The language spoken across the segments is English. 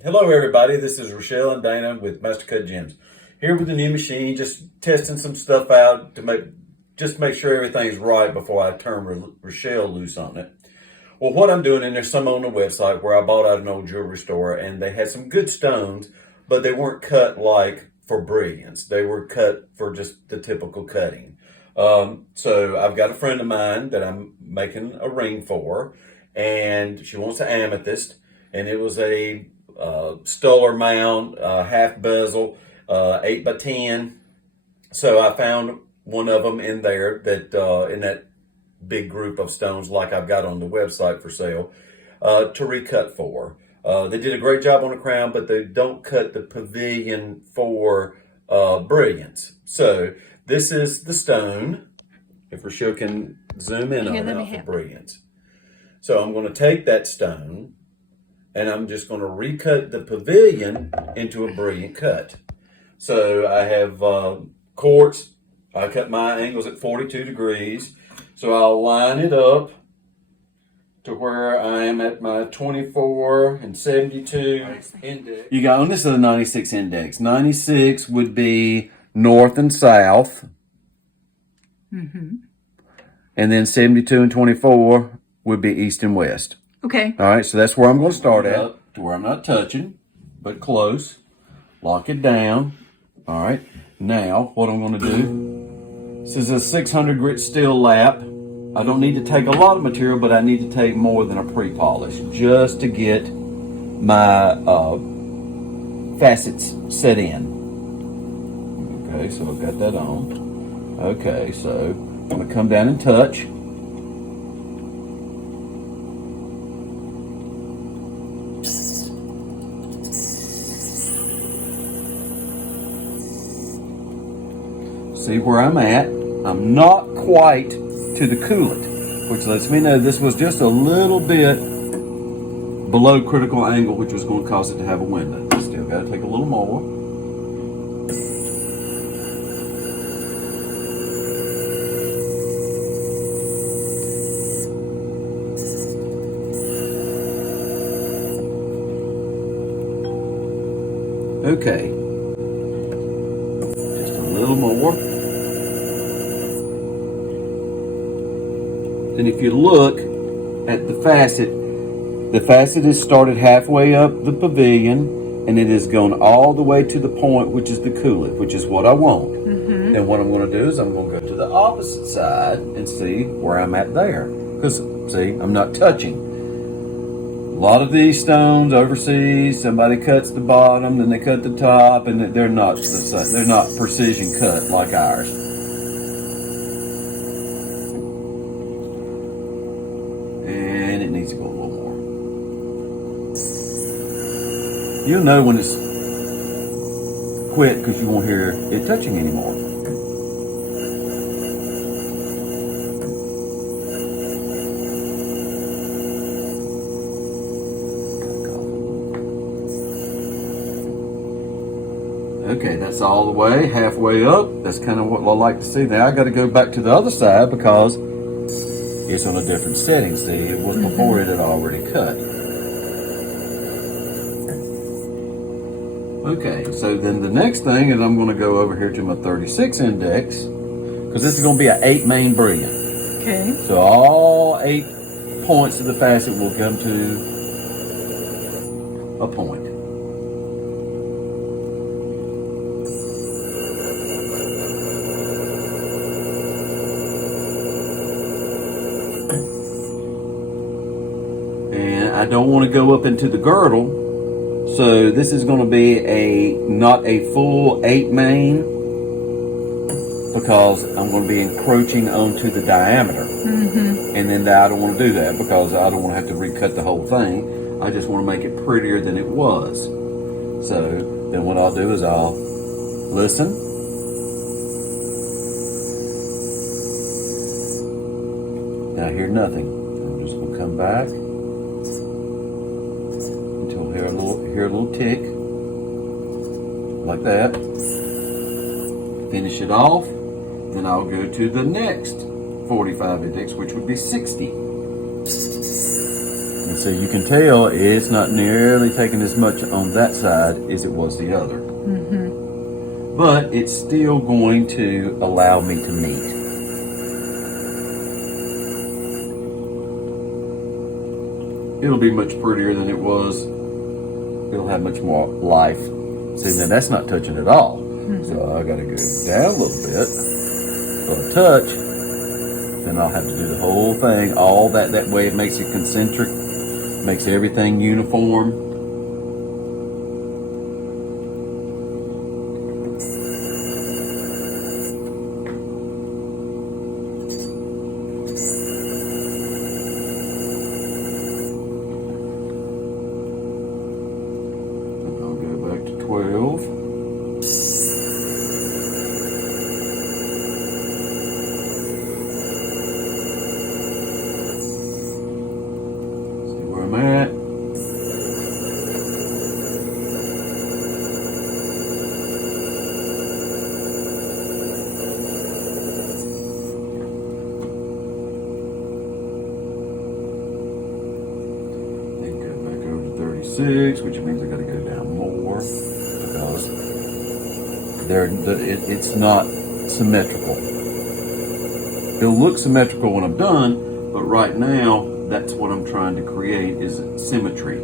Hello everybody, this is Rochelle and Dana with Master Cut Gems. Here with the new machine, just testing some stuff out to make sure everything's right before I turn Rochelle loose on it. Well, what I'm doing, and there's some on the website where I bought out an old jewelry store and they had some good stones, but they weren't cut like for brilliance. They were cut for just the typical cutting. So I've got a friend of mine that I'm making a ring for, and she wants an amethyst, and it was a Stoller mount, half bezel, 8 by 10. So I found one of them in there that in that big group of stones like I've got on the website for sale to recut for. They did a great job on the crown, but they don't cut the pavilion for brilliance. So this is the stone. If Rochelle can zoom in on it for brilliance. So I'm going to take that stone and I'm just going to recut the pavilion into a brilliant cut. So I have quartz. I cut my angles at 42 degrees. So I'll line it up to where I am at my 24 and 72 index. You got on this is a 96 index. 96 would be north and south. Mm-hmm. And then 72 and 24 would be east and west. Okay. All right, so that's where I'm going to start at, to where I'm not touching, but close. Lock it down. All right. Now, what I'm going to do, this is a 600 grit steel lap. I don't need to take a lot of material, but I need to take more than a pre-polish just to get my facets set in. Okay, so I've got that on. Okay, so I'm going to come down and touch. See where I'm at. I'm not quite to the coolant, which lets me know this was just a little bit below critical angle, which was going to cause it to have a window. Still got to take a little more. Okay. Just a little more. And if you look at the facet is started halfway up the pavilion and it has gone all the way to the point, which is the coolant, which is what I want. Mm-hmm. And what I'm going to do is I'm going to go to the opposite side and see where I'm at there. Because, see, I'm not touching. A lot of these stones overseas, somebody cuts the bottom, then they cut the top, and they're not the same. They're not precision cut like ours. Needs to go a little more. You'll know when it's quit because you won't hear it touching anymore. Okay, that's all the way, halfway up. That's kind of what I like to see. Now I got to go back to the other side because it's on a different setting. See, it was before it had already cut. Okay, so then the next thing is I'm going to go over here to my 36 index because this is going to be an 8 main brilliant. Okay. So all 8 points of the facet will come to a point. I don't want to go up into the girdle, so this is going to be not a full 8 main because I'm going to be encroaching onto the diameter. Mm-hmm. And then I don't want to do that because I don't want to have to recut the whole thing. I just want to make it prettier than it was. So then what I'll do is I'll listen. And I hear nothing. I'm just going to come back. Hear a little tick like that. Finish it off. Then I'll go to the next 45 index, which would be 60. And so you can tell it's not nearly taking as much on that side as it was the other. But it's still going to allow me to meet. It'll be much prettier than it was. It'll have much more life. See, now that's not touching at all. So I gotta go down a little bit. So I touch, then I'll have to do the whole thing. All that way it makes it concentric, makes everything uniform. And I'll go back to 12. I'm at. Then go back over to 36, which means I got to go down more because it's not symmetrical. It'll look symmetrical when I'm done, but right now that's what I'm trying to create is symmetry.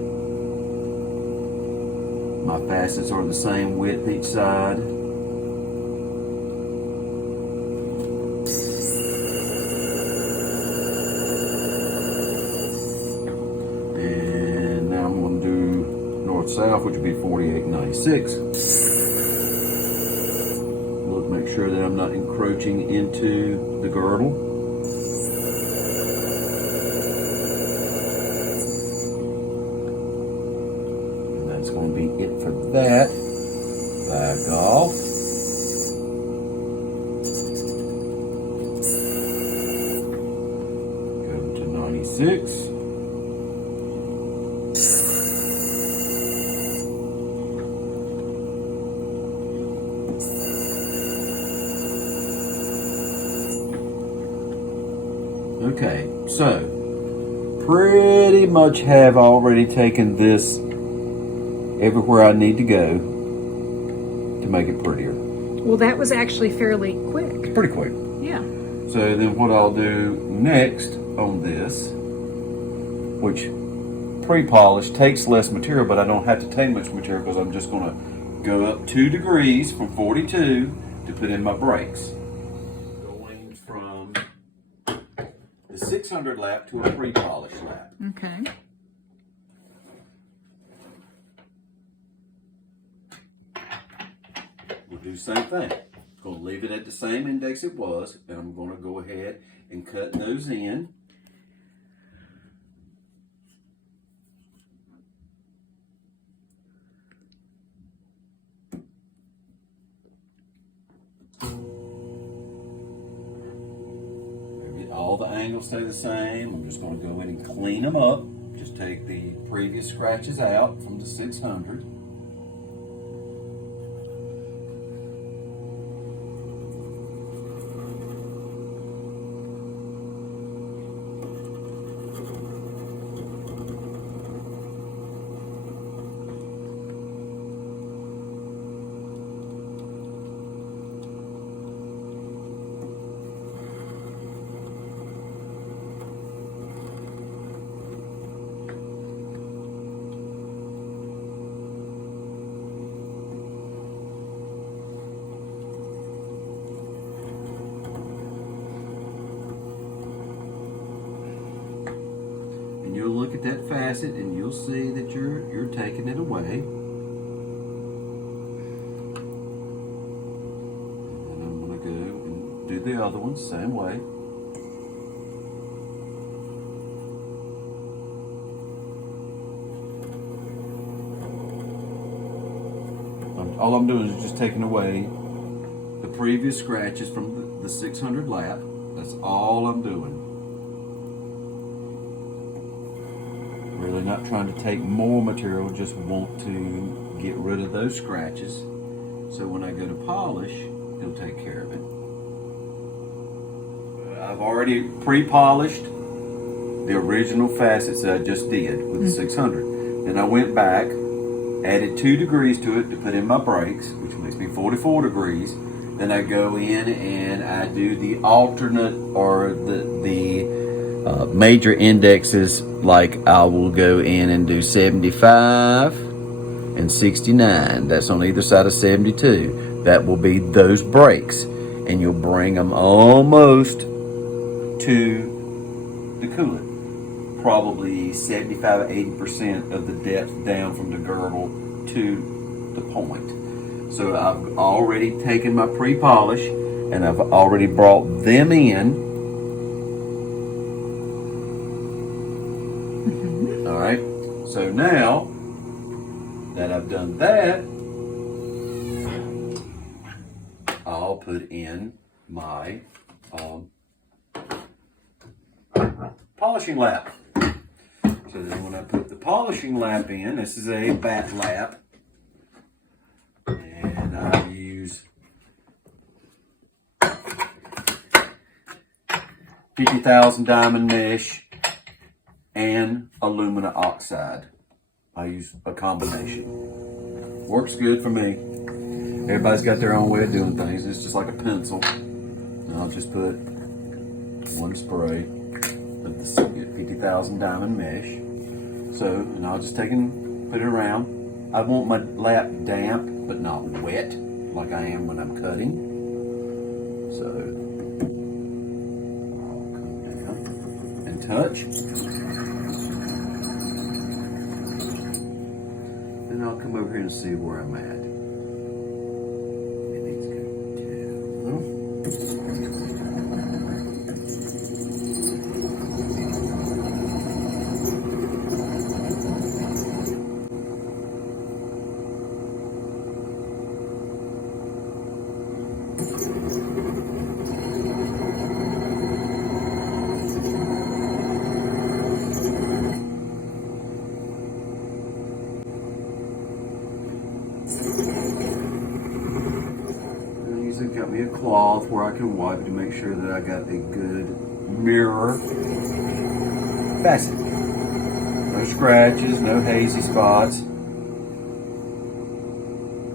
My facets are the same width each side. And now I'm going to do north-south, which would be 48 and 96. Look, make sure that I'm not encroaching into the girdle. Going to be it for that. Back off. Go to 96. Okay, so pretty much have already taken this everywhere I need to go to make it prettier. Well, that was actually fairly quick. Pretty quick. Yeah. So then what I'll do next on this, which pre-polish takes less material, but I don't have to take much material because I'm just going to go up 2 degrees from 42 to put in my brakes. Going from the 600 lap to a pre-polish lap. Okay. Do the same thing. Going to leave it at the same index it was, and I'm going to go ahead and cut those in. All the angles stay the same. I'm just going to go in and clean them up. Just take the previous scratches out from the 600. You'll look at that facet and you'll see that you're taking it away. And I'm going to go and do the other one same way. All I'm doing is just taking away the previous scratches from the 600 lap. That's all I'm doing. Really not trying to take more material, just want to get rid of those scratches. So when I go to polish, it'll take care of it. I've already pre-polished the original facets that I just did with the 600. Then I went back, added 2 degrees to it to put in my brakes, which makes me 44 degrees. Then I go in and I do the alternate or the major indexes, like I will go in and do 75 and 69. That's on either side of 72. That will be those brakes. And you'll bring them almost to the coolant. Probably 75 or 80% of the depth down from the girdle to the point. So I've already taken my pre-polish and I've already brought them in. All right. So now that I've done that, I'll put in my polishing lap. So then when I put the polishing lap in, this is a bat lap, and I use 50,000 diamond mesh and alumina oxide. I use a combination. Works good for me. Everybody's got their own way of doing things. It's just like a pencil. And I'll just put one spray of the 50,000 diamond mesh. So, and I'll just take and put it around. I want my lap damp, but not wet, like I am when I'm cutting. So, I'll come down and touch. And I'll come over here and see where I'm at. Got me a cloth where I can wipe to make sure that I got a good mirror facet. No scratches, no hazy spots.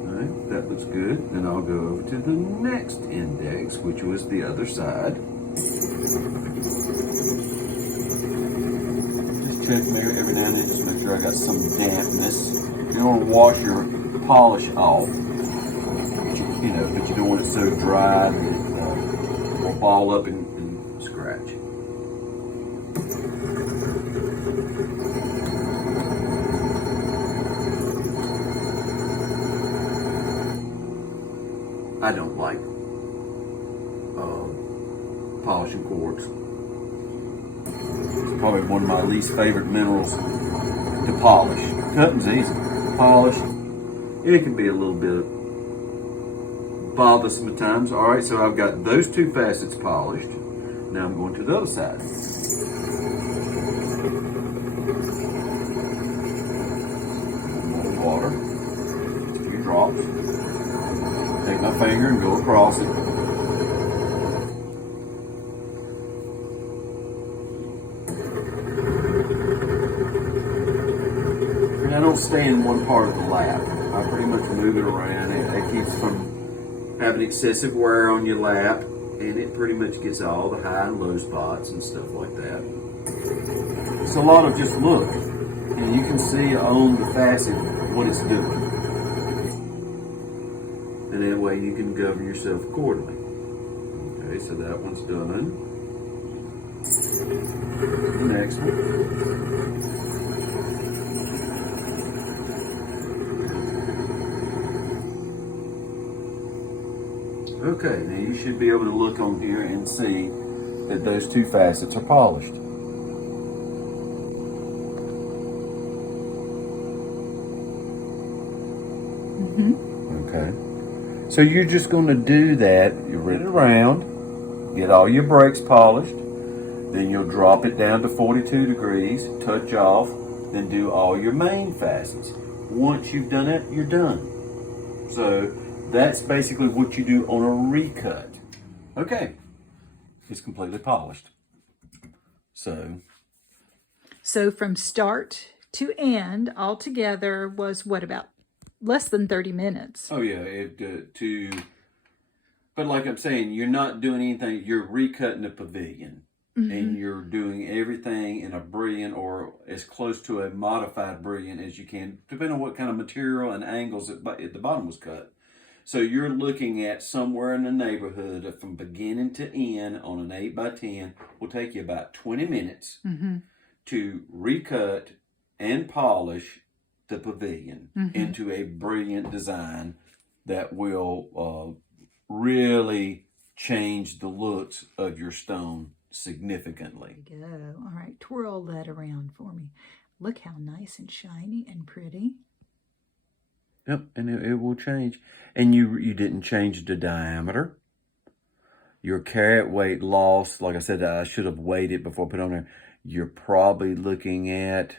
Alright, that looks good. Then I'll go over to the next index, which was the other side. Just check every now and then, just make sure I got some dampness. You don't want to wash your polish off. You know, but you don't want it so dry that it will ball up and scratch. I don't like polishing quartz. It's probably one of my least favorite minerals to polish. Cutting's easy. Polish, it can be a little bit bothersome at times. All right, so I've got those 2 facets polished. Now I'm going to the other side. More water, just a few drops. Take my finger and go across it. And I don't stay in one part of the lap. I pretty much move it around. It keeps from having excessive wear on your lap, and it pretty much gets all the high and low spots and stuff like that. It's a lot of just look, and you can see on the facet what it's doing, and that way you can govern yourself accordingly. Okay, so that one's done. The next one. Okay, now you should be able to look on here and see that those 2 facets are polished. Okay, so you're just going to do that. You run it around, get all your brakes polished, then you'll drop it down to 42 degrees, touch off, then do all your main facets. Once you've done it, you're done. So that's basically what you do on a recut. Okay, it's completely polished. So So from start to end altogether was what, about less than 30 minutes? Oh yeah, but like I'm saying, you're not doing anything. You're recutting the pavilion, and you're doing everything in a brilliant or as close to a modified brilliant as you can, depending on what kind of material and angles at the bottom was cut. So you're looking at somewhere in the neighborhood of from beginning to end on an 8x10 will take you about 20 minutes to recut and polish the pavilion into a brilliant design that will really change the looks of your stone significantly. There we go. All right, twirl that around for me. Look how nice and shiny and pretty. Yep, and it will change. And you didn't change the diameter. Your carat weight loss, like I said, I should have weighed it before I put it on there. You're probably looking at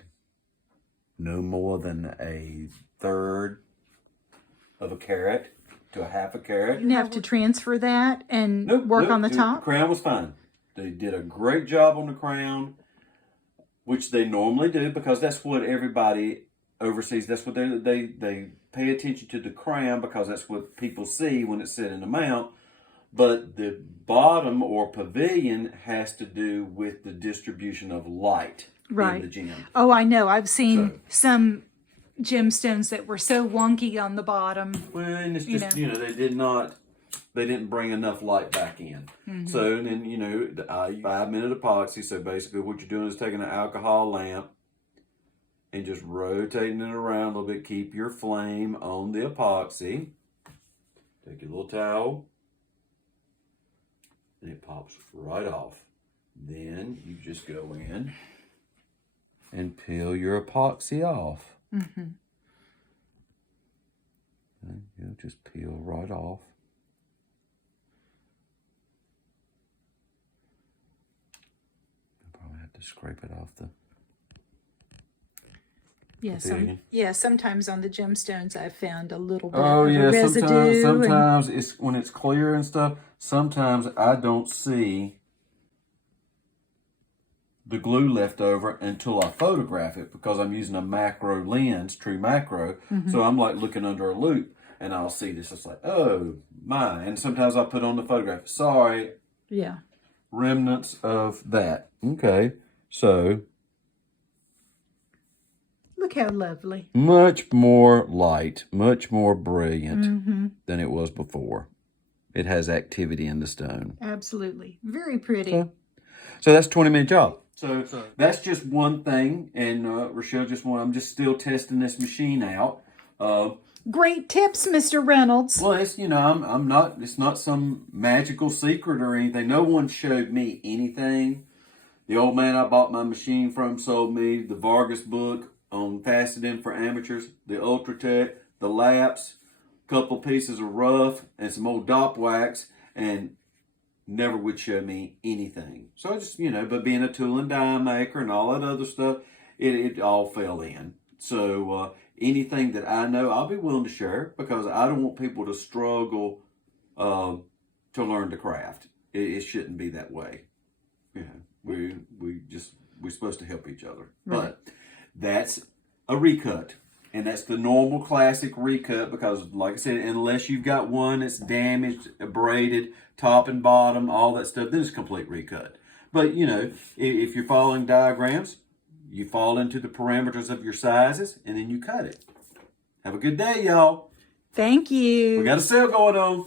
no more than a third of a carat to a half a carat. You have to transfer that and work on the top? The crown was fine. They did a great job on the crown, which they normally do because that's what everybody overseas, that's what they pay attention to the crown because that's what people see when it's set in the mount. But the bottom or pavilion has to do with the distribution of light in the gem. Oh, I know. I've seen some gemstones that were so wonky on the bottom. Well, and it's just, they didn't bring enough light back in. So, and then, the 5-minute epoxy. So basically what you're doing is taking an alcohol lamp and just rotating it around a little bit. Keep your flame on the epoxy. Take your little towel. And it pops right off. Then you just go in and peel your epoxy off. And you'll just peel right off. You'll probably have to scrape it off the sometimes on the gemstones I've found a little bit of residue. Sometimes it's when it's clear and stuff, sometimes I don't see the glue left over until I photograph it because I'm using a macro lens, true macro. So I'm like looking under a loupe and I'll see this. It's like, oh my. And sometimes I'll put on the photograph. Sorry. Yeah. Remnants of that. Okay. So look how lovely. Much more light, much more brilliant than it was before. It has activity in the stone. Absolutely. Very pretty. So that's a 20-minute job. So that's just one thing. And Rochelle, I'm just still testing this machine out. Great tips, Mr. Reynolds. Well, it's, it's not some magical secret or anything. No one showed me anything. The old man I bought my machine from sold me the Vargas book on Faceting for amateurs, the Ultra Tec, the laps, couple pieces of rough, and some old dop wax, and never would show me anything. So I just, but being a tool and die maker and all that other stuff, it all fell in. So anything that I know, I'll be willing to share because I don't want people to struggle to learn the craft. It shouldn't be that way. We're supposed to help each other. Right. But that's a recut. And that's the normal classic recut because, like I said, unless you've got one that's damaged, abraded, top and bottom, all that stuff, then it's complete recut. But, if you're following diagrams, you fall into the parameters of your sizes, and then you cut it. Have a good day, y'all. Thank you. We got a sale going on.